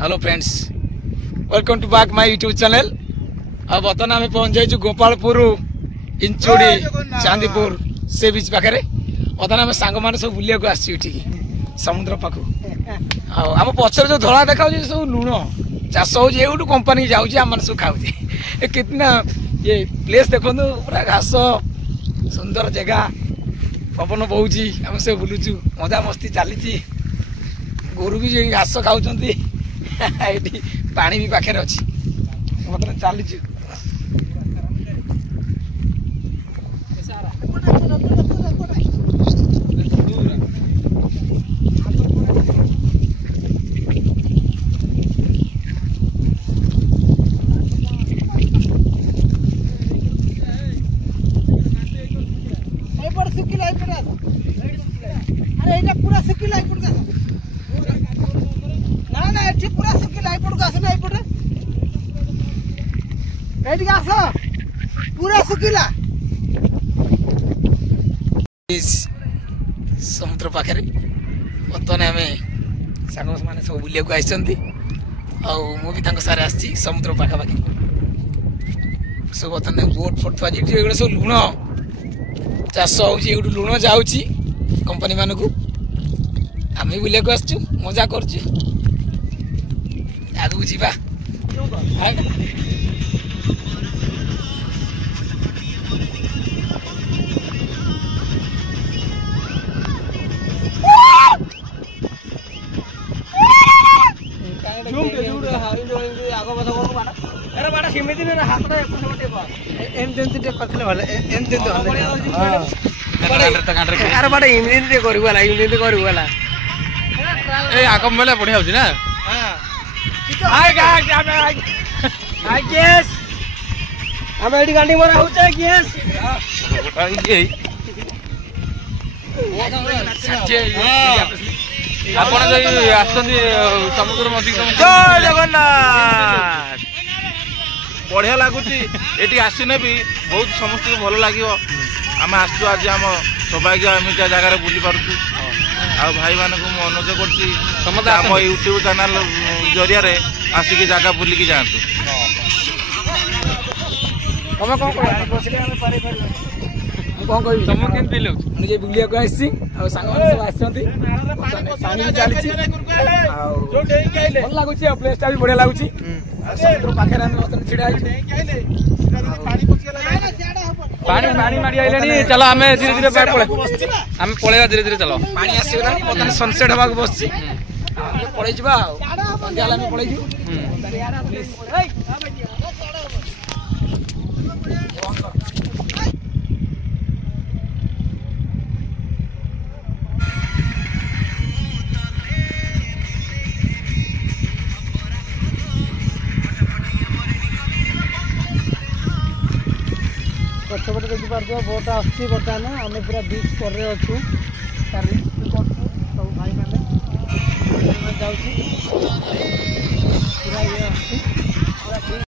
Hello friends, welcome to back my YouTube channel. अब बर्तमान आम पहुंच जाइए गोपालपुर इंचोड़ी चांदीपुर से बीच पाखे। बर्तमान आम सांग मैंने सब बुलिया आसटी समुद्र पाखु। आम पचर जो धला देखा सब लुण चाष हो कंपानी जाऊँगी आम सब खाऊे। कितना ये प्लेस देखो पूरा घास सुंदर जगह पवन बहुची आम सब बुलुचु मजा मस्ती चली। गोरु भी घास खाऊँ पानी भी पाखे अच्छी मतलब चली। पूरा सुखिला ना एठी पूरा सुखिला एपड़ आस ना एपटे एठी आस पूरा सुखिला समुद्र पाखे बर्तमान आम सांग मैंने सब बुलिया को आसती मुझे सारे आसी समुद्र पाखापाखि सब बर्तमान बोट फोट थुआ सब लुण चाष हो लुण जाऊँगी कंपनी मान को आम बुलिया को आसचु मजा कर आगू जीवा। बढ़िया होची ना आम एठी गांडी मरा होचे गैस आपण आसछन्ती समुद्र मझी जय जगन्नाथ बढ़िया लगुच ये आसने भी बहुत समस्त को भल लगे। आम आसु आज आम सौभाग्य एम जगार बुली पार्छु आ भाई मान को अनुरोध कर यूट्यूब चैनल जरिया आसिक जगह बुलिकी जातु। तुम कौन कह तुम मुझे बुलिया को आसी सांग सब आसती पानी भी चली भल लगुच प्लेसटा भी बढ़िया लगुच समुद्र पाखे छिड़ा पानी माड़ी आइलानी। चलो आम धीरे धीरे आम पलैया धीरे धीरे चलो पानी आसगला बर्तमान सनसेट हवा बस पलि पलि पछपटे देखी पार्थ बोट आसची बर्तमान आम पूरा बीच पर अच्छु सब भाई मैंने जाऊँ पूरा ये